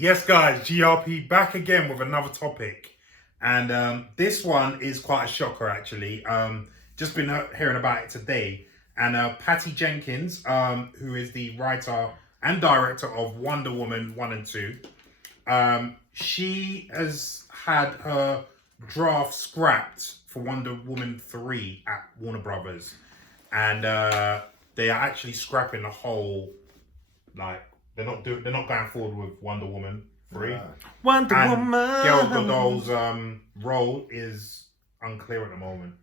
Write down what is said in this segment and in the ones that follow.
Yes, guys, GRP back again with another topic. And this one is quite a shocker, actually. Just been hearing about it today. And Patty Jenkins, who is the writer and director of Wonder Woman 1 and 2, she has had her draft scrapped for Wonder Woman 3 at Warner Brothers. And they are actually scrapping the whole, like, they're not going forward with Wonder Woman 3. Wonder and Woman. Gal Gadot's role is unclear at the moment.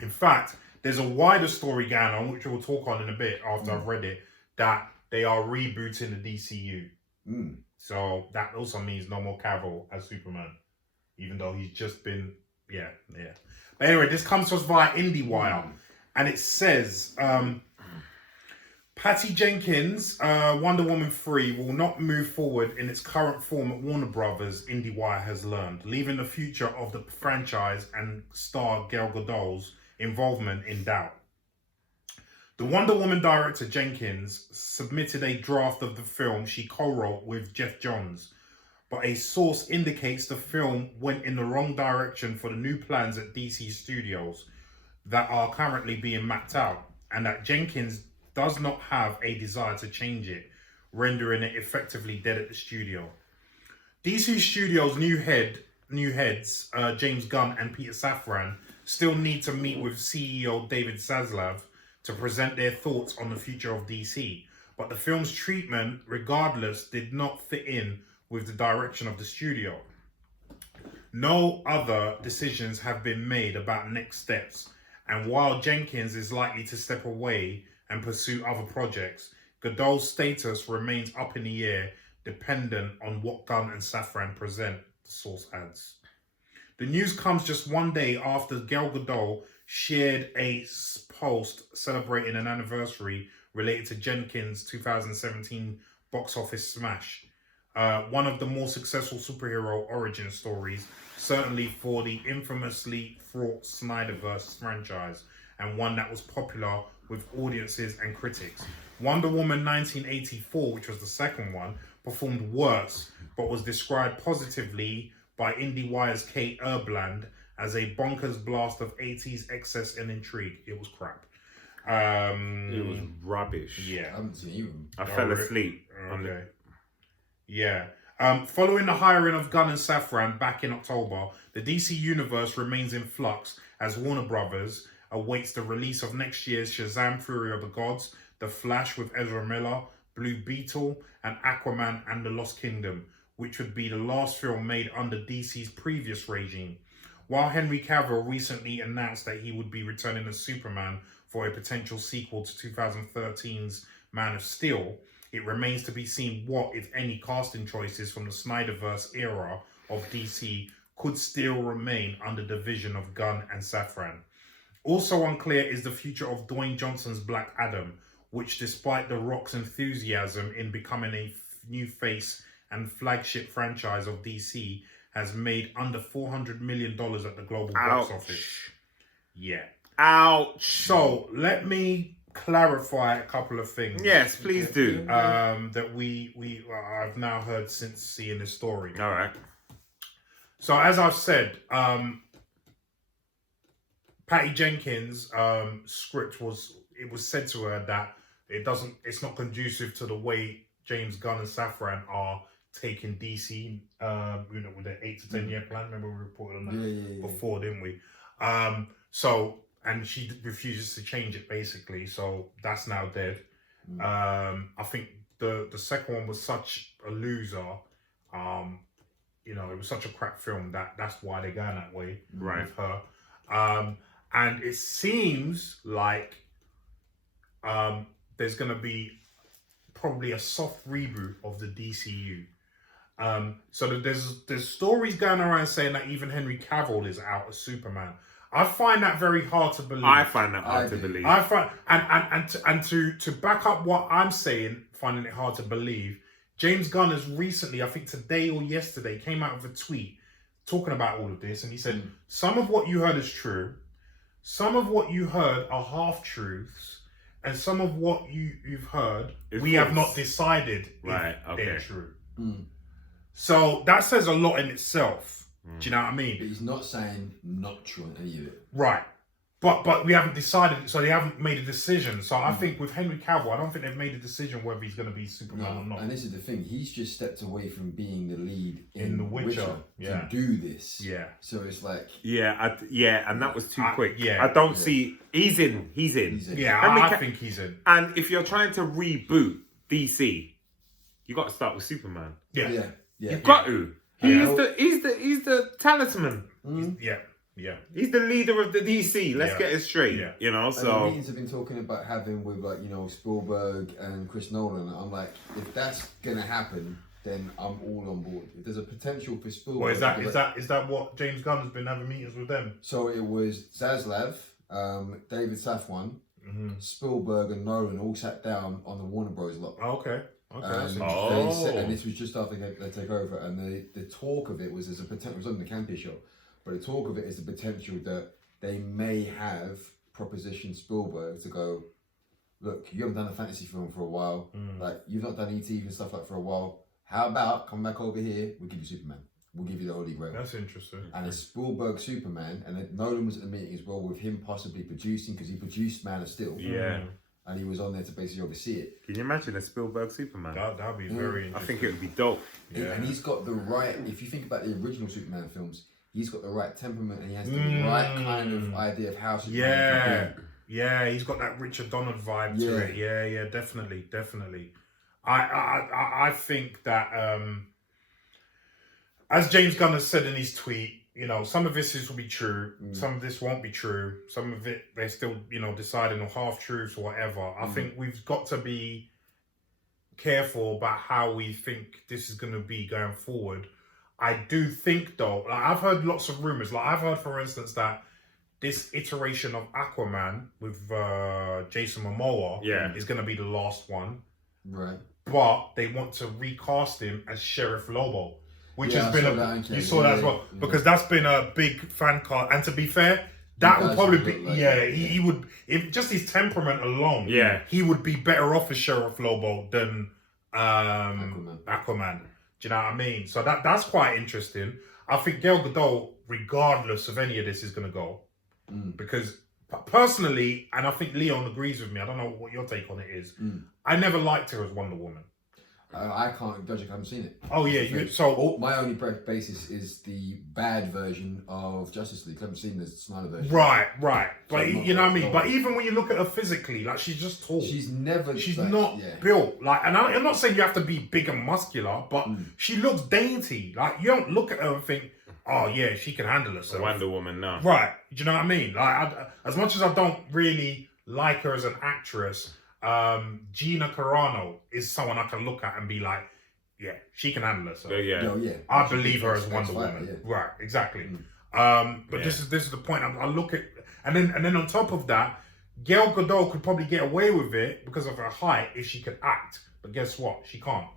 In fact, there's a wider story going on, which we'll talk on in a bit after I've read it, that they are rebooting the DCU. So that also means no more Cavill as Superman, even though he's just been, yeah. But anyway, this comes to us via IndieWire, and it says, Patty Jenkins, Wonder Woman 3 will not move forward in its current form at Warner Brothers, IndieWire has learned, leaving the future of the franchise and star Gal Gadot's involvement in doubt. The Wonder Woman director Jenkins submitted a draft of the film she co-wrote with Jeff Johns, but a source indicates the film went in the wrong direction for the new plans at DC Studios that are currently being mapped out, and that Jenkins does not have a desire to change it, rendering it effectively dead at the studio. DC Studios' new heads, James Gunn and Peter Safran, still need to meet with CEO David Zaslav to present their thoughts on the future of DC. But the film's treatment, regardless, did not fit in with the direction of the studio. No other decisions have been made about next steps, and while Jenkins is likely to step away and pursue other projects, Gadot's status remains up in the air, dependent on what Gunn and Safran present, the source adds. The news comes just one day after Gal Gadot shared a post celebrating an anniversary related to Jenkins' 2017 box office smash, one of the more successful superhero origin stories, certainly for the infamously fraught Snyderverse franchise, and one that was popular with audiences and critics. Wonder Woman 1984, which was the second one, performed worse, but was described positively by IndieWire's Kate Erbland as a bonkers blast of 80s excess and intrigue. It was crap. It was rubbish. Yeah. I haven't seen either. I fell asleep. Okay. Yeah. Following the hiring of Gunn and Safran back in October, the DC universe remains in flux as Warner Brothers awaits the release of next year's Shazam! Fury of the Gods, The Flash with Ezra Miller, Blue Beetle, and Aquaman and the Lost Kingdom, which would be the last film made under DC's previous regime. While Henry Cavill recently announced that he would be returning as Superman for a potential sequel to 2013's Man of Steel, it remains to be seen what, if any, casting choices from the Snyderverse era of DC could still remain under the vision of Gunn and Safran. Also unclear is the future of Dwayne Johnson's Black Adam, which, despite The Rock's enthusiasm in becoming a new face and flagship franchise of DC, has made under $400 million at the global box office. Yeah. Ouch. So let me clarify a couple of things. Yes, please do. That I've now heard since seeing this story. All right. So as I've said, Patty Jenkins' script was said to her that it's not conducive to the way James Gunn and Safran are taking DC, with their 8 to 10 year plan. Remember we reported on that before, didn't we? And she refuses to change it basically. So that's now dead. I think the second one was such a loser. It was such a crap film that's why they're going that way with her. And it seems like there's going to be probably a soft reboot of the DCU. So there's stories going around saying that even Henry Cavill is out as Superman. I find that very hard to believe. I find that hard to believe. I find and to back up what I'm saying, finding it hard to believe. James Gunn has recently, I think today or yesterday, came out with a tweet talking about all of this, and he said some of what you heard is true, some of what you heard are half truths, and some of what you've heard we have not decided if they're true. So that says a lot in itself. Do you know what I mean? But he's not saying not true on any of it. Right. But we haven't decided, so they haven't made a decision. So I think with Henry Cavill, I don't think they've made a decision whether he's going to be Superman or not. And this is the thing, he's just stepped away from being the lead in The Witcher. to do this. Yeah. So it's like... Yeah, and that was too quick. Yeah. I don't see... He's in. Yeah, I think he's in. And if you're trying to reboot DC, you got to start with Superman. Yeah. You've got to. He's the talisman. Yeah. He's the leader of the DC. Let's get it straight. Yeah. You know, And so... the meetings have been talking about having with, like, you know, Spielberg and Chris Nolan. I'm like, if that's going to happen, then I'm all on board. If there's a potential for Spielberg... Well, is that what James Gunn has been having meetings with them? So it was Zaslav, David Safwan, Spielberg and Nolan all sat down on the Warner Bros. lot. Oh, okay. And, and this was just after they take over, and the talk of it was there's a potential. It was on the Campy show, but the talk of it is the potential that they may have propositioned Spielberg to go, look, you haven't done a fantasy film for a while, like you've not done ET and stuff like for a while. How about come back over here? We'll give you Superman. We'll give you the Holy Grail. That's interesting. And it's Spielberg Superman, and then Nolan was at the meeting as well with him possibly producing because he produced Man of Steel. Yeah. And he was on there to basically oversee it. Can you imagine a Spielberg Superman? That'd be very interesting. I think it would be dope. Yeah. And he's got the right, if you think about the original Superman films, he's got the right temperament and he has the right kind of idea of how Superman can be. Yeah, he's got that Richard Donner vibe to it. Yeah, definitely. I think that as James Gunn has said in his tweet, you know, some of this will be true, some of this won't be true, some of it they're still, you know, deciding on half truths or whatever. I think we've got to be careful about how we think this is going to be going forward. I do think though, like, I've heard lots of rumors. Like I've heard, for instance, that this iteration of Aquaman with Jason Momoa is going to be the last one. Right. But they want to recast him as Sheriff Lobo, which has been you saw that as well, because that's been a big fan cast. And to be fair, that would probably be he would, if just his temperament alone, he would be better off as Sheriff Lobo than Aquaman. Do you know what I mean? So that's quite interesting. I think Gal Gadot, regardless of any of this, is going to go because personally, and I think Leon agrees with me. I don't know what your take on it is. I never liked her as Wonder Woman. I can't judge it. I haven't seen it. Oh yeah, so my only basis is the bad version of Justice League. I haven't seen the Snyder version. Right. But you know what I mean. But even when you look at her physically, like she's just tall. She's like, not built like. And I'm not saying you have to be big and muscular, but she looks dainty. Like you don't look at her and think, oh yeah, she can handle herself. Wonder Woman, no. Right. Do you know what I mean? Like as much as I don't really like her as an actress. Gina Carano is someone I can look at and be like, yeah, she can handle herself. I believe her as Wonder Woman. Right, exactly. But this is the point. I look at, and then on top of that, Gal Gadot could probably get away with it because of her height if she could act. But guess what? She can't.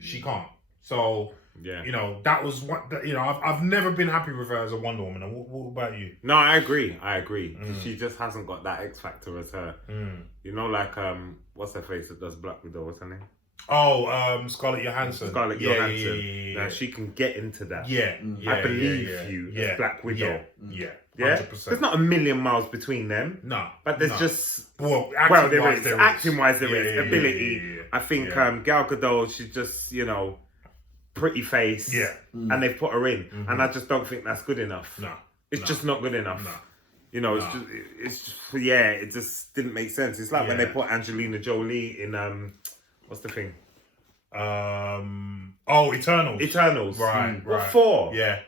She can't. So you know, that was what you know. I've never been happy with her as a Wonder Woman. What about you? No, I agree. She just hasn't got that X factor as her. You know, like what's her face that does Black Widow? What's her name? Oh, Scarlett Johansson. Johansson. Yeah. Now she can get into that. I believe you as Black Widow. Yeah. 100%. There's not a million miles between them. No. But there's just acting-wise there is. Acting-wise there is. Ability. I think Gal Gadot, she's just, you know, pretty face. And they've put her in. And I just don't think that's good enough. No. It's just not good enough. No. You know, it's just it just didn't make sense. It's like when they put Angelina Jolie in what's the thing? Eternals. Eternals. Right. What for? Yeah.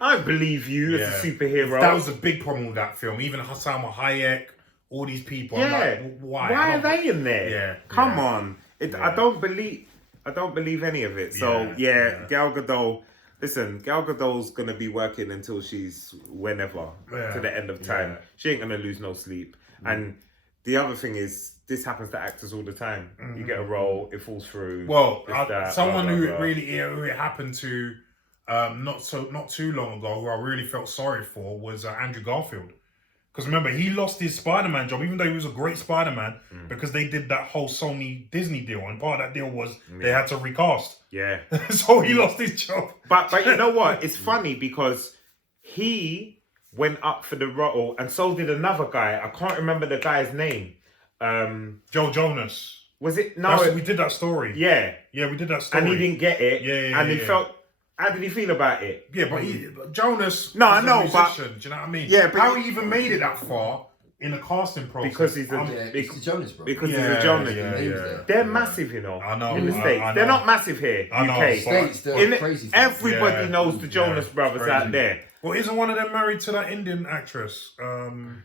I believe you as a superhero. That was a big problem with that film. Even Salma Hayek, all these people. I'm like, why? Why are they in there? Yeah. Come on. I don't believe any of it. So Gal Gadot. Listen, Gal Gadot's gonna be working until she's whenever to the end of time. She ain't gonna lose no sleep. And the other thing is, this happens to actors all the time. You get a role, it falls through. Well, someone who it happened to not too long ago, who I really felt sorry for, was Andrew Garfield, Because remember, he lost his Spider-Man job, even though he was a great Spider-Man, because they did that whole Sony Disney deal, and part of that deal was they had to recast. Yeah. So he lost his job. But you know what? It's funny because he went up for the role, and so did another guy. I can't remember the guy's name. Joe Jonas. Was it? No, we did that story. Yeah, we did that story. and he didn't get it. Yeah, he felt. How did he feel about it? Yeah, but Jonas. No, I was a know, musician, do you know what I mean? Yeah, but how he even made it that far in the casting process? Because he's it's the Jonas, bro. Because he's a Jonas. They're massive, you know. I know. In the States, I know. they're not massive here. I know, UK. States, they're crazy. Everybody knows the Jonas brothers crazy. out there. Well, isn't one of them married to that Indian actress? Well,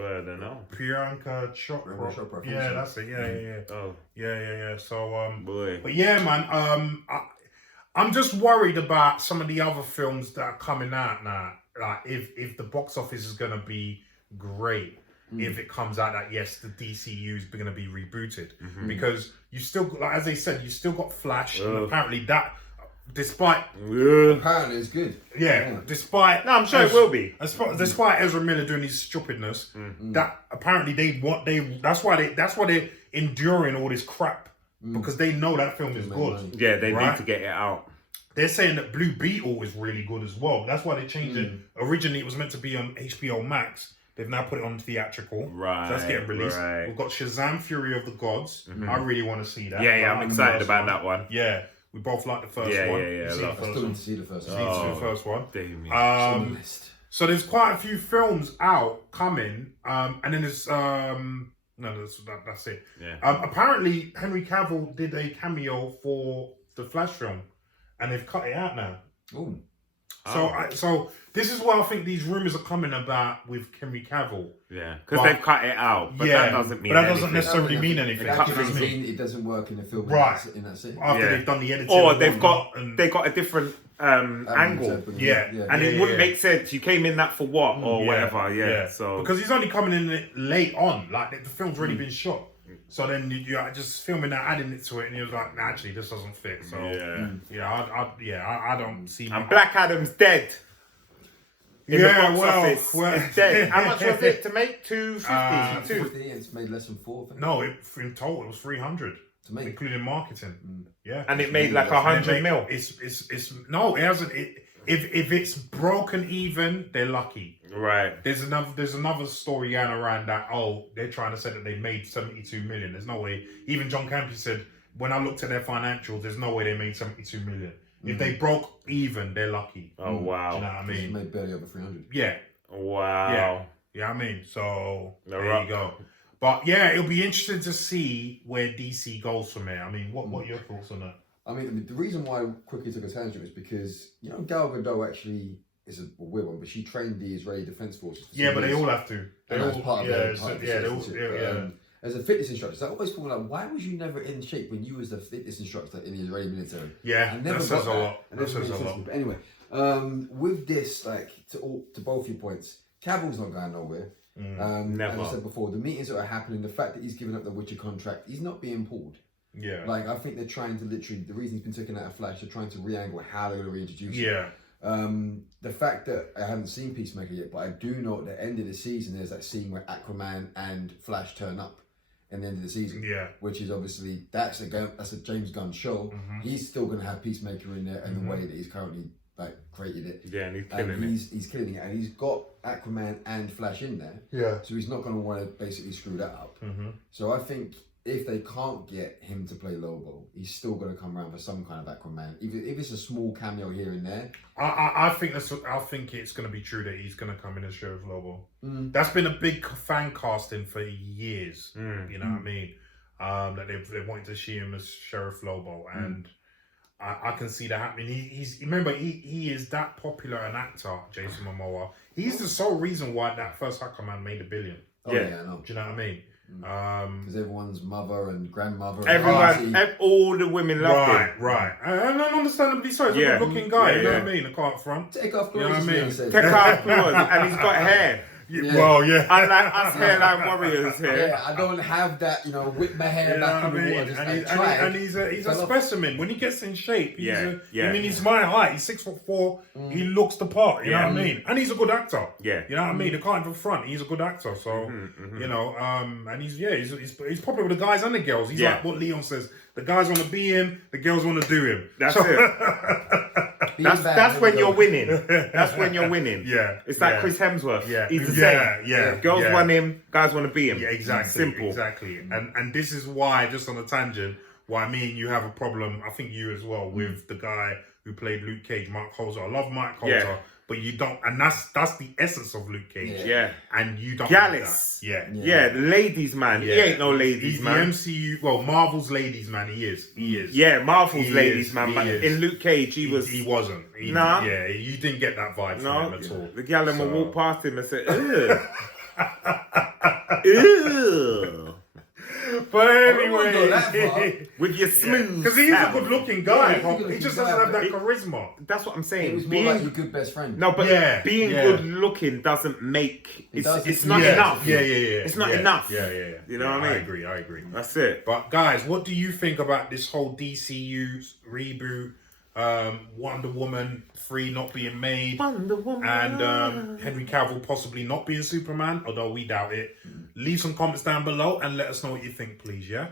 I don't know. Priyanka Chopra. Yeah, that's it. Yeah. Oh, Yeah. So, boy. but yeah, man. I'm just worried about some of the other films that are coming out now. Like, if the box office is gonna be great, if it comes out that yes, the DCU is gonna be rebooted, because you still, like as they said, you still got Flash, and apparently that, despite apparently it's good. Despite No, I'm sure it will be. Despite Ezra Miller doing his stupidness, that apparently that's why they're enduring all this crap, because they know that film is good. Yeah, they need to get it out. They're saying that Blue Beetle is really good as well. That's why they changed it. Originally, it was meant to be on HBO Max. They've now put it on theatrical. Right. So that's getting released. Right. We've got Shazam! Fury of the Gods. I really want to see that. Yeah, I'm excited about that one. Yeah, we both like the first one. Yeah. You seen the I still need to see the first one. See the first one. Damien. So there's quite a few films out coming, and then there's that's it. Yeah. Apparently, Henry Cavill did a cameo for the Flash film, and they've cut it out now. Ooh. So this is why I think these rumors are coming about with Henry Cavill. Yeah, because they've cut it out, but that doesn't mean anything. necessarily mean anything. That doesn't mean it doesn't work in the film in that scene. After they've done the editing, or they've got a different angle. And it wouldn't make sense. You came in that for what or whatever. Yeah. So because he's only coming in it late on, like the film's already been shot. So then you're just filming that, adding it to it, and you're like, nah, actually, this doesn't fit. So I don't see. And Black Adam's dead. In the box office. It's dead. How much was it to make? 250. 250. It's made less than 4. No, in total it was 300 to make, including marketing. Yeah, and it made like 100 mil. It's no, it hasn't. If it's broken even, they're lucky. Right. There's another story going around that they're trying to say that they made 72 million. There's no way. Even John Campy said when I looked at their financials, there's no way they made 72 million. If they broke even, they're lucky. Oh wow. Do you know what I mean? It's made barely over 300. Yeah. Wow. Yeah. I mean, so there you go. But yeah, it'll be interesting to see where DC goes from here. I mean, what are your thoughts on that? I mean, the reason why I quickly took a tangent is because, Gal Gadot actually is a weird one, but she trained the Israeli Defense Forces. Yeah, but they all have to. That's part of the as a fitness instructor, I always feel like, why was you never in shape when you was the fitness instructor in the Israeli military? Yeah, that says a lot. That says a lot. But anyway, with this, like, to both your points, Cavill's not going nowhere. Never. As I said before, the meetings that are happening, the fact that he's given up the Witcher contract, he's not being pulled. Yeah. Like, I think they're trying to literally, the reason he's been taken out of Flash, they're trying to re-angle how they're going to reintroduce him. The fact that I haven't seen Peacemaker yet, but I do know at the end of the season, there's that scene where Aquaman and Flash turn up in the end of the season. Yeah. Which is obviously, that's a James Gunn show. He's still going to have Peacemaker in there and the way that he's currently created it. Yeah, and he's killing it. He's killing it. And he's got Aquaman and Flash in there. Yeah. So he's not going to want to basically screw that up. So I think if they can't get him to play Lobo, he's still going to come around for some kind of Aquaman. If it's a small cameo here and there. I think it's going to be true that he's going to come in as Sheriff Lobo. That's been a big fan casting for years. You know what I mean? That they wanted to see him as Sheriff Lobo, and I can see that happening. He is that popular an actor, Jason Momoa. He's the sole reason why that first Aquaman made $1 billion. Oh, yeah, I know. Do you know what I mean? Because everyone's mother and grandmother, all the women love him. Right. And understandably so. He's a good looking guy. You know what I mean? I can't front. Take off clothes. You know what I mean? Take off clothes, and he's got hair. Well, yeah. Unlike us hairline warriors here. Yeah, I don't have that, whip my hair You know back what I in the mean? water. Just, And he's a specimen. When he gets in shape, I mean, he's Yeah. my height. He's 6'4". He looks the part. You know what I mean? And he's a good actor. Yeah. You know what I mean? The can't even front. He's a good actor. So and he's popular with the guys and the girls. He's like what Leon says. The guys want to be him. The girls want to do him. That's it. That's when you're winning. That's when you're winning. Yeah. It's like Chris Hemsworth. Yeah. He's the same. Yeah. Girls want him, guys want to be him. Yeah, exactly. Simple. Exactly. And this is why, just on a tangent, why me and you have a problem, I think you as well, with the guy who played Luke Cage, Mark Coulter. I love Mark Coulter, but you don't, and that's the essence of Luke Cage. Yeah. And you don't Gallus. like that. Yeah, the ladies man. He ain't no ladies He's man. the MCU, well, Marvel's ladies man, he is. Yeah, Marvel's He ladies is, man. he But is. in Luke Cage, he was. He wasn't. Nah. Yeah, you didn't get that vibe from him at all. The gal will walk past him and say, ugh. Ew. But wouldn't go anyway, that far. With your smooth. because he's a sound. good looking guy, he's a but good he looking just guy, doesn't have that but charisma. That's what I'm It saying. was more like your good best friend. No, but being yeah. good looking doesn't make it's not Yeah. enough. Yeah. It's not enough. Yeah. You know what I I mean? agree. That's it. But guys, what do you think about this whole DCU reboot? Wonder Woman 3 not being made, Wonder Woman. and Henry Cavill possibly not being Superman, although we doubt it. Leave some comments down below and let us know what you think, please. Yeah.